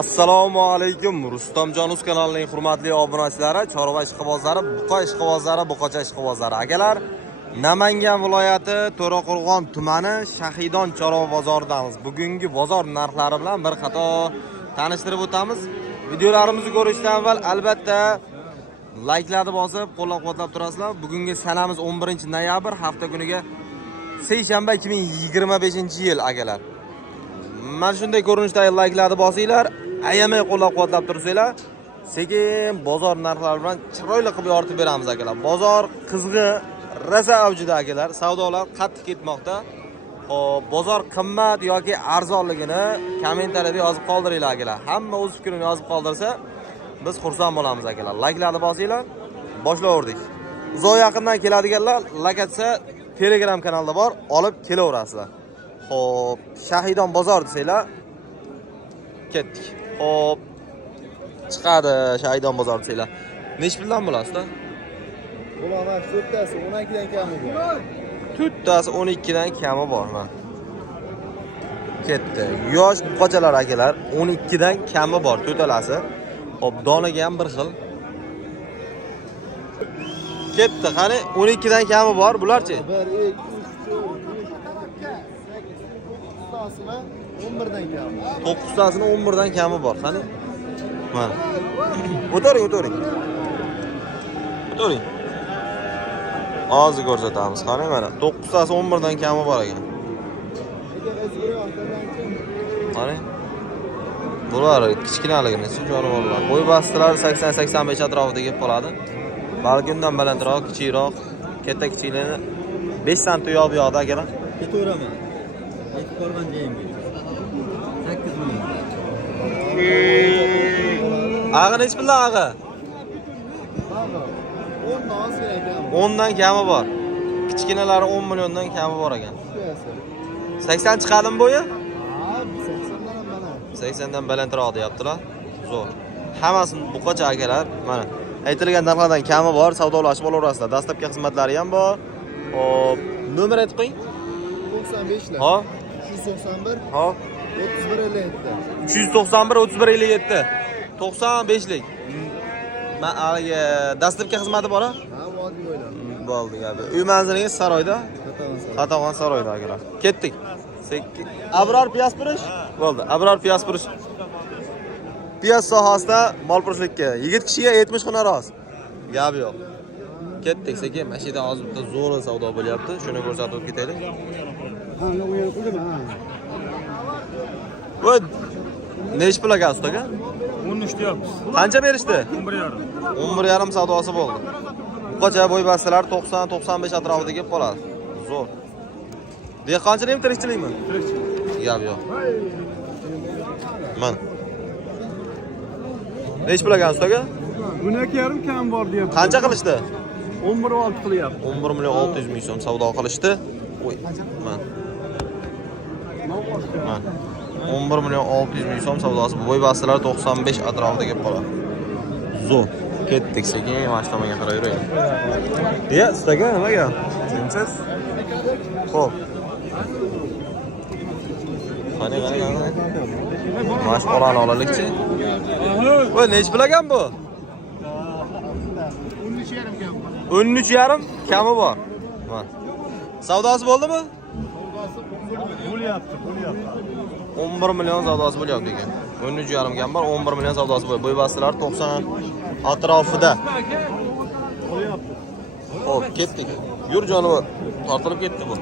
Assalomu alaykum. Rustamjonuz kanalining hurmatli obunachilari, chorva ishqibozlari, buqa ishqibozlari, buqacha ishqibozlari. Akalar, Namangan viloyati To'raqo'rg'on tumani Shahidon chorva bozoridamiz. Bugungi bozor narxlari bilan bir qator tanishtirib o'tamiz. Videolarimizni ko'rishdan avval albatta like'larni bosib, qo'llab-quvvatlab turasizlar. Bugungi sanamiz 11-noyabr, hafta kuniga seshanba 2025-yil akalar. Mana shunday ko'rinishdagi like'larni bosinglar, ayamay qo'llab-quvvatlab tursanglar, sekin bozor narxlari bilan chiroyli qilib yoritib beramiz akalar. Bozor qizg'in, rosa avjida akalar. Savdolar qattiq ketmoqda. Xo'p, bozor qimmat yoki arzonligini kommentariyada yozib qoldiringlar akalar. Hamma o'z fikrini yozib qoldirsa, biz xursand bo'lamiz akalar. Like'larni bosinglar, boshlaverdik. Uzoq yaqindan keladiganlar lakatsa Telegram kanalida bor, olib kelaverasizlar. Xo'p, Shahidon bozor desanglar, ketdik. Xo'p, chiqadi Shahidon bozor desanglar. Nech puldan bo'lasizda? Bularning to'rttasi 12 dan kami bor. To'rttasi 12 dan kami bor, mana. Ketdi. Yosh buqachalar akalar 12 dan kami bor to'talasi. Xo'p, donaga ham bir xil. Ketdi, qani 12 dan kami bor, bularchi? 1 2 3 4 5 6 dan kami. 9tasini 11 dan kami bor, qani? Mana. O'tiring. O'tiring. Hozir ko'rsatamiz, qani mana. 9tasi 11 dan kami bor ekan. Qani? Bular kichkinaligini, jonivorlar. Bo'y bastilar 80-85 atrofida kelib qoladi. Balki undan balandroq, kichikroq, katta-kichiklarni 5 sm yo'q bu yoqda akalar. Ketaveraman. Aytib qo'ygan deyim. 8 million. Ag'i nech puldan ag'i? 10 dan kami bor. Kichkinalari 10 milliondan kami bor ekan. 80 chiqadimi bo'yi? Ha, 80dan ham mana. 80 dan balandroq deyaptilar. Zo'r. Hammasi buqacha akalar. Mana aytilgan narxlardan kami bor, savdolashib olaverasizlar. Dastlabki xizmatlari ham bor. Hop, nomer aytib qo'ying. 95lar. Ha? 391. Ha? 3157. 391 3157. 95lik. Men haliga dastlabki xizmati bor-a? Ha, vodiy bo'ylab. Bo'ldi gapi. Uy manzilingiz saroyda? Qatag'on saroyda akalar. Ketdik. Abror piyaz purish? Bo'ldi. Abror piyaz purish. Piyaz sohasida mol purishlikka yigit kishiga 70 xona rost. Gap yo'q. Ketdik sekin. Mashina hozir bitta zo'r savdo bo'lyapti. Shuni ko'rsatib ketaylik. Ha, u yerga qo'ydimi? Ha. Voy. Nech pul ekan ustaga? 13 deyapmiz. Qancha berishdi? 11,5. 11,5 savdosi bo'ldi. Buqacha bo'y bastalar 90-95 atrofida kelib qoladi. Zo'r. Dehqonchilikmi, tirikchilikmi? Tirikchilik. Gap yo'q. Mana. Nech pul ekan ustaga? 12,5 kam bor deyapti. Qancha qilishdi? 11,6 qilyapti. 11 million 600 ming so'm savdo qilishdi. Voy. Mana. 11 million 600 ming so'm savdosi. Bo'y bastalar 95 atrofida kelib qoladi. Zo'r. Ketdik sekin, mana shu tomonga qarab yuraylik. Ya, ustaga nimaga? Tinchsiz? Xo'p. Qani. Mash qolani olaylikchi. Voy, nech pul ekan bu? 13,5 kami bor. Mana. Savdosi bo'ldimi? Bo'lyapti. 11 million savdosi bo'lyapti ekan. 13,5 kam bor, 11 million savdosi bo'lyapti. Bo'y bastalar 90 atrofida. Xo'p, ketdik. Yur jonivor. Tortilib ketdi bu.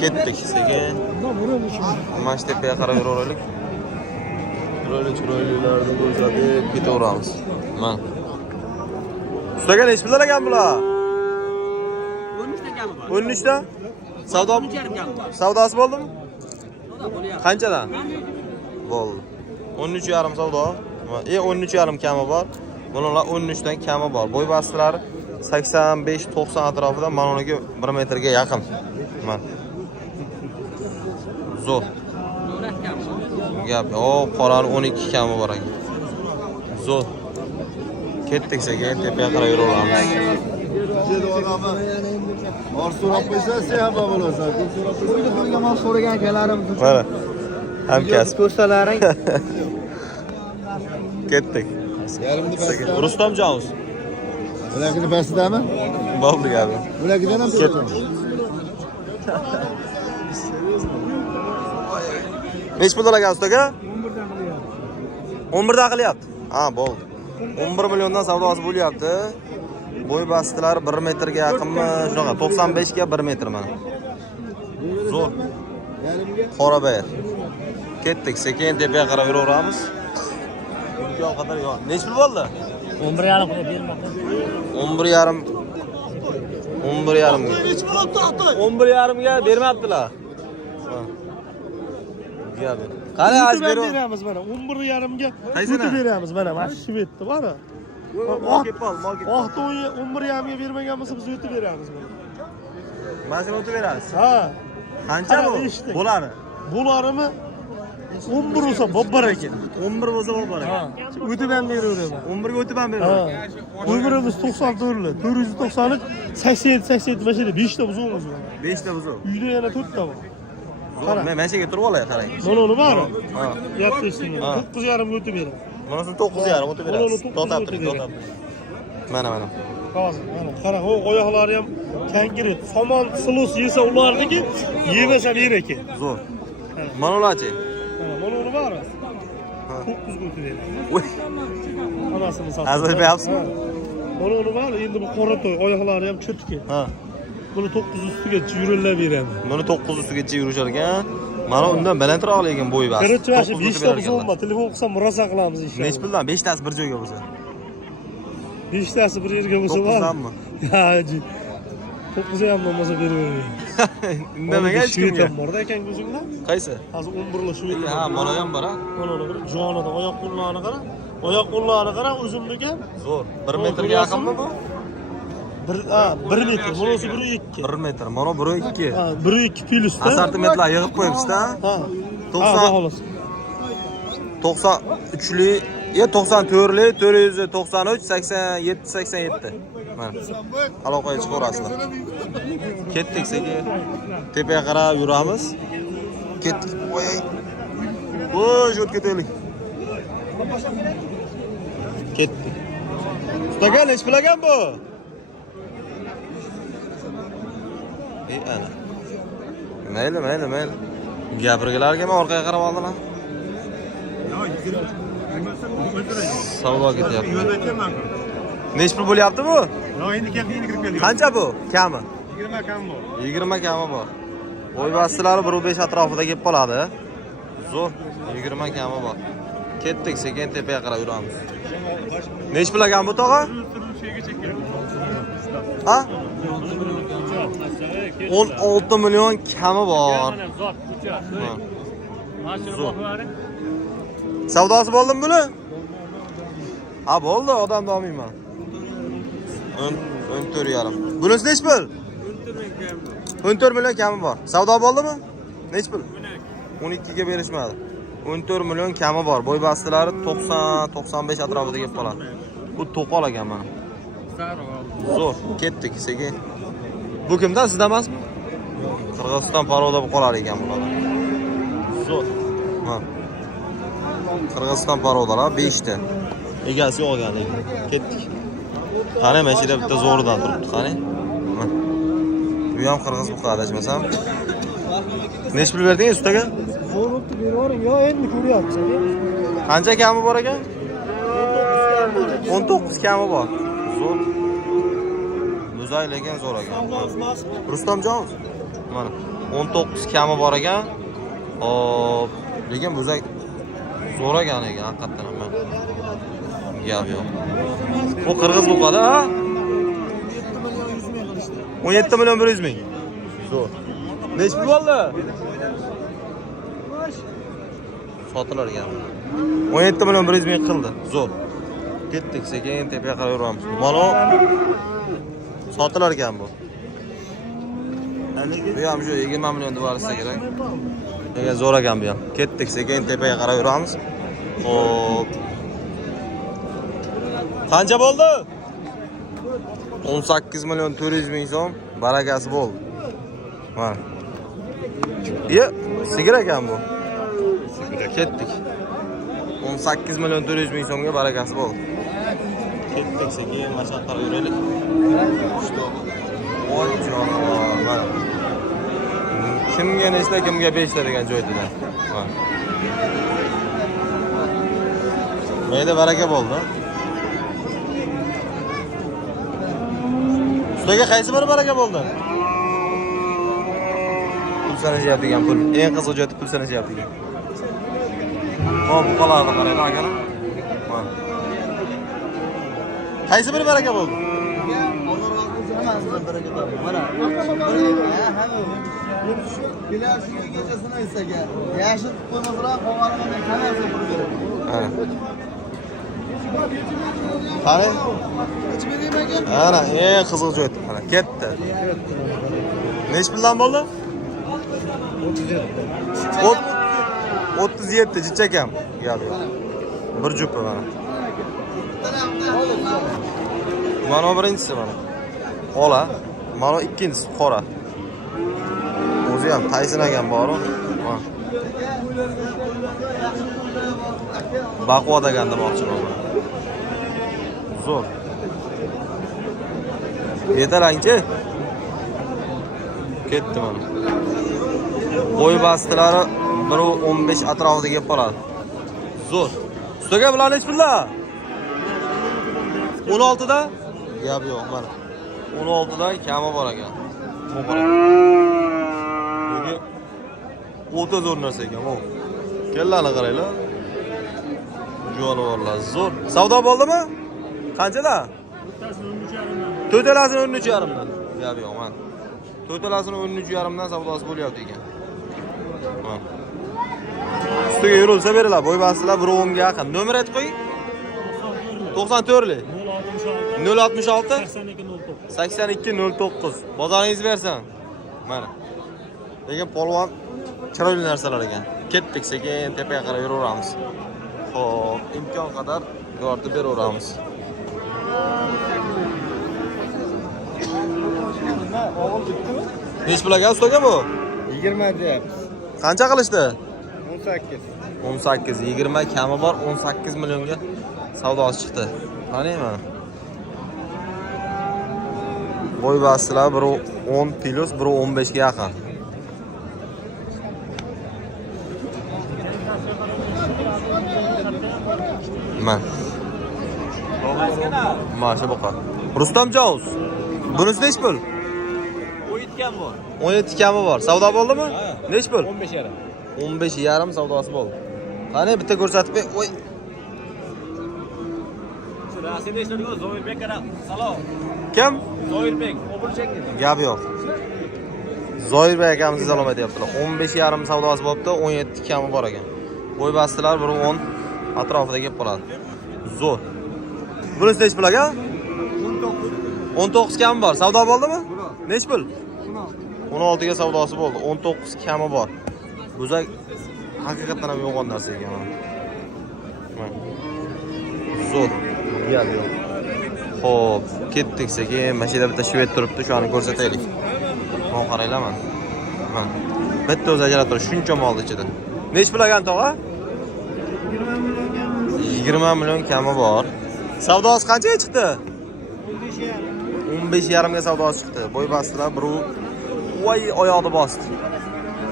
Ketdik sekin. Mana shu tepaga qarab yuraveraylik. Chiroylilarni ko'rsatib ketaveramiz. Mana. Ustaga nech pul ekan bular? 13 dan kami bor. 13 dan? Savdo 13,5 kami bor. savdosi bo'ldimi? Bo'lyapti. Qanchadan? Bo'ldi. 13,5 savdo. 13,5 kami bor. Bular 13 dan kami bor. Bo'y bastilari 85-90 atrofida, mana ularga 1 metrga yaqin. Mana. Zo'r. Gap, qoraning 12 kami bor ekan. Zo'r. Ketdik sekin, tepaga qarab yuraveramiz. Dedi odamni. Or so'rab qo'ysa, sen ham bo'lasan. So'rab qo'ysa, so'ragan akalarim. Mana. Hamkasb. Ko'rsalaring. Ketdik. Yarimni pastda. Rustam Jonus. Bularni pastdami? Bo'ldi gapi. Bulardan ham Ketdik. Nech pul to'lagan ustaga? 11 da qilyapti. Ha, bo'ldi. 11 milliondan savdosi bo'lyapti. Bo'y bastilari 1 metrga yaqinmi? Shunaqa 95 ga 1 metr mana. Zo'r. Qora bayir. Ketdik, sekin tepaga qarab yuraveramiz. Yo'q, qadar yo'q. Nech pul bo'ldi? 11,5 pul bermoq. 11,5. 11,5 ga. 11,5 ga bermabdilar. Gapi. Qani az beramiz mana 11,5 ga Qaysini? beramiz mana. Mana shu betda bor. Mokepol, mokepol. Oqto'yi 11,5 ga bermagan bo'lsa biz o'tib beramiz mana. Mana sen o'tib berasiz. Ha. Qancha bu? Eshitdik. Bo'ladi. Bularimi 11 bo'lsa bobbar ekan. 11 bo'lsa bo'ladi ekan. O'tib ham beraveraman. 11 ga o'tib ham Ha. beraman. O'g'rimiz 94 493 87 87 mashina 5 ta buzuvimiz bor. 5 ta buzuq. Uyda yana 4 ta bor. Men mashinaga turib olay, qarang. Mana bor. Ha. Gap eshitding. Ha. 9,5 ga o'tib beraman. Mana shu 9,5 o'tib berasiz. Mana To'xtab 9,5 turing, to'xtab turing. Mana. Hozir mana qara, o oyoqlari ham konkret. Somon silos yesa ularniki, yemasa yer ekan. Zo'r. Mana ularchi? Mana uni bor. Ha. 9 ga o'tib beraman. Voy, Onasini sotib. azayapsizmi? Mana uni bor. Endi bu qora to'y oyoqlari ham cho'tki. Ha. Buni 9 ustiga yurillab beraman. Buni 9 ustigacha yurishar ekan. Mana undan balandroq lekin bo'yi bas. Kirib chiqib 5 ta buzilma, telefon qilsam murosa qilamiz inshaalloh. Nech puldan? 5 tasi bir joyga bo'lsa. 5 tasi bir yerga bo'lsa bor. 9danmi? Haji. 9 ham bo'lmasa beravermayman. Indamaga hech kimga. Borda ekan ko'zingda. Qaysi? Hozir 11 la shu yerda. Ha, mana ham bor ha. Mana qara, jonida oyoq qo'llarini qara. Oyoq qo'llarini qara, o'zimniki. Zo'r. 1 metrga yaqinmi bu? 1 metr, bunisi 1.2. 1 metr. Mana 1.2. Ha, 1.2 plyusda. Santimetrlar yig'ib qo'yibsiz-da. Ha. 90 93li, 94li, 493, 87, 87. Mana. Aloqaga chiqaverasizlar. Ketdik sekin. Tepaga qarab yuramiz. Ketdik. Voy. Voy, jo't ketaylik. Ketdik. Ustaga nech pul ekan bu? Ana. Mayli. Gapirganlarga men orqaga qarab oldilar. Savdo ketyapti. Nech pul bo'lyapti bu? Yo, endi kirib keldi. Qancha bu? Kami? 20 kam bor. 20 kami bor. Bo'y bastilari 1.5 atrofida kelib qoladi. Zo'r. 20 kami bor. Ketdik, sekin tepaga qarab yuramiz. Nech pul ekan bu tog'a? Ha? 16 million kami bor. Zo'r. Savdosi bo'ldimi buni? Ha, bo'ldi, odamni olmayman. 14,5. Bunisi nech pul? 14 million kami bor. Savdo bo'ldimi? Nech pul? 12 ga berishmadi. 14 million kami bor. Bo'y bastilari 90-95 atrofida kelib qoladi. Bu to'qol ekan mana. Zo'r, ketdik sekin. Bu kimdan, sizdan emasmi? Qirg'iziston paroda bo'lib qolar ekan bular. Zo'r. Ha. Qirg'iziston parodalar 5 ta. Egasi yo'q ekan lekin. Ketdik. Qani, mashina bitta zo'ridan turibdi, qani. Bu ham qirg'iz buqa adashmasam. Nech pul berdingiz ustaga? Zo'robni beravering. Yo, endi ko'ryapsiz. Qancha kami bor ekan? 19 kami bor. Zo'r. Go'zal lekin zo'r ekan. Rustamjon. Mana 19 kami bor ekan. Hop, lekin bo'zak zo'r ekan haqiqatdan ham. Gap yo'q. Bu qirg'iz buqada, ha? 17 million 100 ming. Zo'r. Nech pul bo'ldi? Sotilar ekan. 17 million 100 ming qildi. Zo'r. Ketdik, sekin tepaga qarab yuramiz. Mana sotilar ekan bu. Bu ham shu 20 million deb olsa kerak. Degan zo'r ekan bu ham. Ketdik, sekin tepaga qarab yuramiz. Xo'p. Qancha bo'ldi? 18 million 400 ming so'm barakasi bo'ldi. Mana. Sigir ekan bu. Ketdik. 18 million 400 ming so'mga barakasi bo'ldi. Ketdik sekin mashaqqat yuraylik. Voy jonivor, mana. Kimga nechta, kimga 5 ta degan joyda. Mana. Mayda baraka bo'ldi. Ustaga qaysi bir baraka bo'ldi? Pul sanashyapti ekan, pul. Eng qiziq joyda pul sanashyapti ekan. Hop, qolardi qaraydi aka. Mana. Qaysi bir baraka bo'ldi? Mana. Bilashiga kechasini aytsaga, yashil qo'ymaslar, qolganini kamasi pul beradi. Ha. Qani? Hech beraymi aka? Ana, eng qiziq joyda. Mana, ketdi. Nech puldan bo'ldi? 37 jichakam. Gap yo'q. Bir jupa mana. Mana birinchisi mana. Ola. Mana ikkinchisi qora. O'zi ham taysinagan bor-ku. Mana. Baqva degan demoqchiman. Zo'r. Yetarangchi. Ketdi mana. Qo'y bastilari 1.15 atrofida kelib qoladi. Zo'r. Ustaga bular nech pullar? 16 da? Gap yo'q mana. 16 dan kami bor ekan. Nega? O'ta zo'r narsa ekan bu. Kellarni qaranglar. Jonivorlar zo'r. Savdo bo'ldimi? Qanchada? To'rtalasini 13.5 dan. Gap yo'q mana. To'rtalasini 13.5 dan savdosi bo'lyapti ekan. Mana. Ustiga yurilsa beringlar. Bo'y basilar 1.10 ga yaqin. Nomer aytib qo'ying. 94 066 8209. Bozoringizni bersan. Mana. Lekin polvon chiroyli narsalar ekan. Ketdik sekin tepaga qarab yuraveramiz. Xo'p, imkon qadar yoritib beraveramiz. Nech pul ekan ustoga bu? 20 deyapmiz. Qancha qilishdi? 18. 18, 20 kami bor, 18 millionga savdosi chiqdi. Qarayman. Bo'y basilar 1.10 plus 1.15 ga yaqin. Mana shu boqa. Rustamjon, bunisi nech pul? 17 kam bor. 17 kami bor. Savdo bo'ldimi? Nech pul? 15.5. 15.5 savdosi bo'ldi. Qani bitta ko'rsatib ber. Voy. Rasida ishlaydigan Zoirbek aka. Salom. Kim? Zoirbek, o'birchakni. Gap yo'q. Zoirbek akamiz salom aytyaptilar. 15.5 savdosi bo'libdi, 17 kami bor ekan. Bo'y bastilar 1.10 atrofida kelib qoladi. Zo'r. Bunisi nech pul aka? 19 kami bor. Savdo bo'ldimi? Nech pul? 16 ga savdosi bo'ldi. 19 kami bor. Bo'zak haqiqatan ham yo'g'on narsa ekan. Mana. Zo'r. Gap yo'q. Xo'p, ketdik sekin. Mashina bitta shved turibdi, shuni ko'rsataylik. Mana qaranglar mana. Mana. Bitta o'zi ajratib turib, shuncha molni ichida. Nech pul ekan tog'a? 20 million kami bor. Savdosi qanchaga chiqdi? 15.5 ga savdosi chiqdi. Bo'y bastilar 1 voy oyoqni bosdi.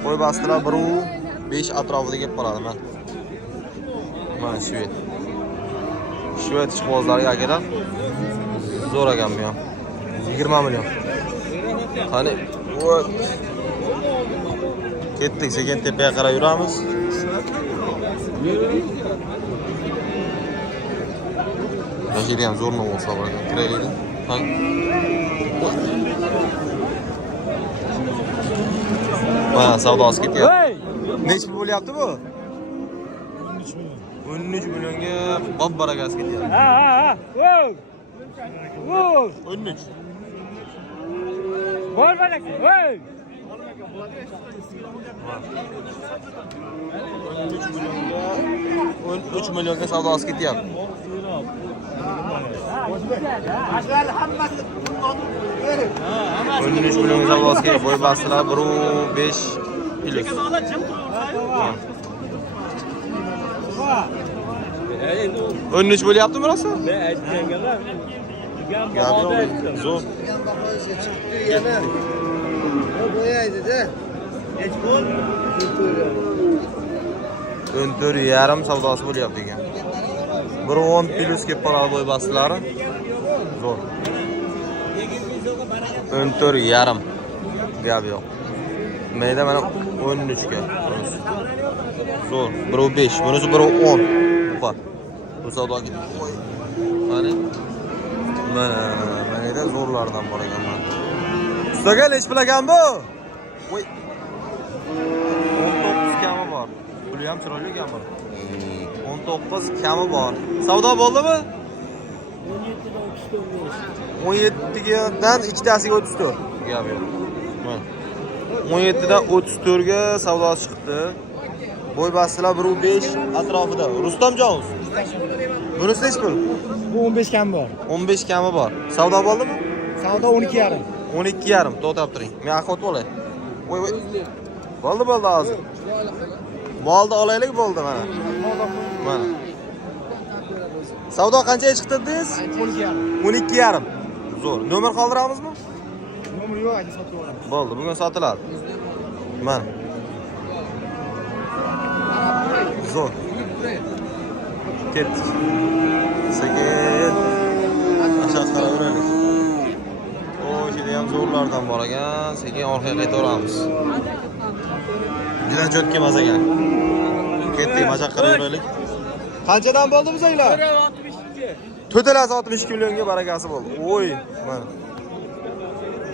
Bo'y bastilar 1.5 atrofida kelib qoladi mana. Mana shved. Shved ishqibozlariga akalar. Zo'r ekan bu ham. 20 million. Qani, ketdik sekin tepaga qarab yuramiz. Mashina ham zo'rni bo'lsa bo'ladi. Kiraylik. Mana savdosi ketyapti. Nech pul bo'lyapti bu? 13 millionga bob barakasi ketyapti. Ha. Voy. 13. Bor baraka. Voy. 13 millionga savdosi ketyapti. Ashlarni hammasi 13 million savdosi ketyapti. Bo'y bastilar 1.5 plus. 13 bo'lyaptimi rosa? Ne aytganlar? Zo'r. Degan bahosi chiqdi yana. O bo'yaydi-da. Hech bo'l. 14,5 savdosi bo'lyapti ekan. 110 plus kelib qoladi bo'y bastilari. Zo'r. 14,5. Gap yo'q. Mayda mana 13 ga. Zo'r. 1.5, bunisi 1.10. Buqa. Bu savdo ketdi. Mana. Mana zo'rlardan bor ekan mana. Ustaga nech pul ekan bu? Voy. 19 kami bor. Puli ham chiroyli ekan bu. 19 kami bor. Savdo bo'ldimi? 17 dan ikkitasiga 34. Gap yo'q. Mana. 17 dan 34 ga savdosi chiqdi. Bo'y bastilar 1.5 atrofida. Rustamjon. Bunisi nech pul? Bu 15 kam bor. 15 kami bor. Savdo bo'ldimi? Savdo 12,5. 12,5. To'xtab turing. Men aqot bo'lay. Voy. Bo'ldi hozir. Bo'ldi olaylik bo'ldi mana. Mana. Savdo qanchaga chiqdi dedingiz? 12,5. 12,5. Zo'r. Nomer qoldiramizmi? Nomer yo'q, aka sotib olamiz. Bo'ldi, bugun sotiladi. Mana. Zo'r. Ketdik. Sekin. Aşağı qaraveraylik. O'shida ham zo'rlardan bor ekan. Sekin orqaga qaytaveramiz. Juda cho'tki maz ekan. Ketdik, mashaq qaraveraylik. Qanchadan bo'ldi bizlar? 62. To'talasi 62 millionga barakasi bo'ldi. Oy, mana.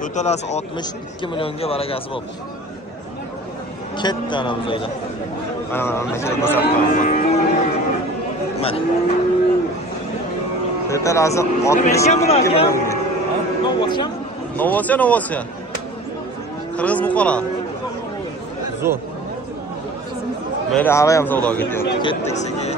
To'talasi 62 millionga barakasi bo'ldi. Ketdi ana bizlar. Mana shunday ko'rsatib qo'yaman. Mana. To'talasi 62 millionga. Novosiya. Qirg'iz buqalar. Zo'r. Mayli, hali ham savdo ketyapti. Ketdik sekin.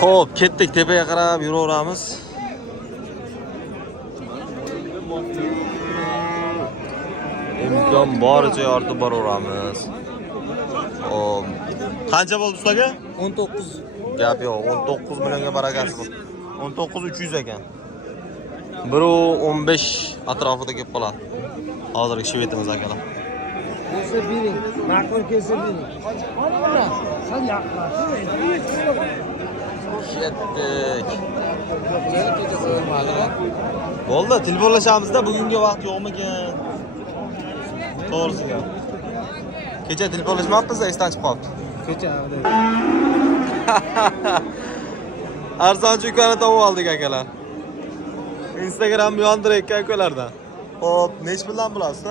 Xo'p, ketdik, tepaga qarab yuraveramiz. Imkon boricha yoritib boraveramiz. Xo'p. Qancha bo'ldi ustoga? 19. Gap yo'q, 19 millionga barakasi bor. 19,300 ekan. 1.15 atrofida kelib qoladi. Hozirgi shvetimiz akalar. Kelsa bering. Ma'qul kelsa bering. Mana. Sal Ketdik. Bo'ldi, telefonlashamizda bugungi vaqt yo'qmikan? To'g'risiga. Kecha telefonlashmoqmiz, esdan chiqib qoldi. Kecha. Arzonchi ukani topib oldik akalar. Instagramni yondiraylik akalardan. Xo'p, nech puldan bo'lasiz?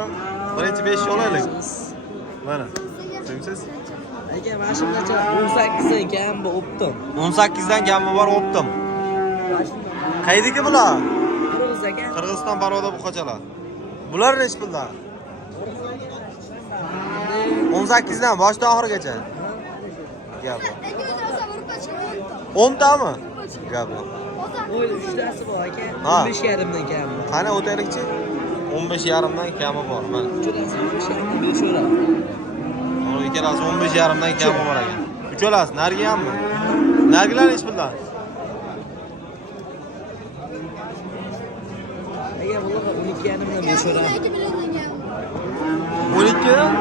Birinchi 5 olaylik. Mana. Kimsiz? Aka, mashinacha 18 dan kam bu optim. 18 dan kami bor optim. Qaydiki bular? Qirg'iz aka. Qirg'iziston baroda buqachalar. Bular nech puldan? 18 dan boshdan oxirigacha. Gap yo'q. 10 tami? Gap yo'q. Oy, 3 tasi bor aka. Ha. 15,5 dan kam. Qani o'taylikchi? 15,5 dan kami bor. Mana. 5 o'ra. Mana ikkalasi 15,5 dan kami bor ekan. Uchalasi narigi hammi? Narigilar nech puldan? Aka, bular 12,5 dan 5 o'ra. 12 dan?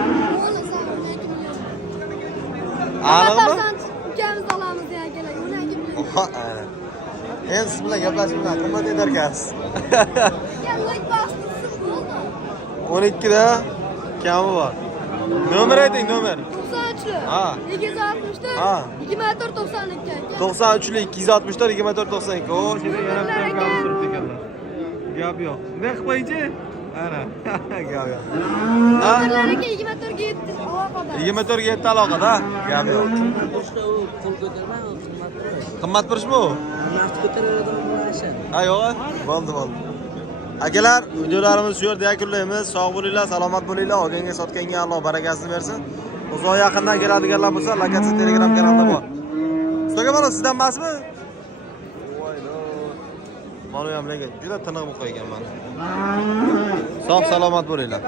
Aniqmi? Ukamiz olamiz ya akalar. Uni aka bilan. Oha, aynan. Endi siz bilan gaplashib bilan qimmat edarkansiz. Gel like bastırсын oldu. 12 da kami bor. Nomer ayting, nomer. 93'lü. Ha. 264. Ha. 24 92 aka. 93 264 24 92. O, shunday yana bitta kami turibdi ekanlar. Gap yo'q. Ne qilib qo'yingchi? Ana. Gap yo'q. Ha? Nomerlariga 24 ga 7 aloqada. 24 ga 7 aloqada. Gap yo'q. Boshqa u qo'l ko'tarma, xizmat qiladi. Qimmat turishmi u? Naqd ko'taraveradigan bo'lashi. Ha, yo'q. Bo'ldi. Akalar, videolarimiz shu yerda yakunlaymiz. Sog' bo'linglar, salomat bo'linglar. Olganga sotganga Alloh barakasini bersin. Uzoq yaqindan keladiganlar bo'lsa, lokatsiya Telegram kanalida bor. Ustoga mana sizdan emasmi? Voy, mana ham lekin juda tiniq bo'lib qolgan mana. Sog' salomat bo'linglar.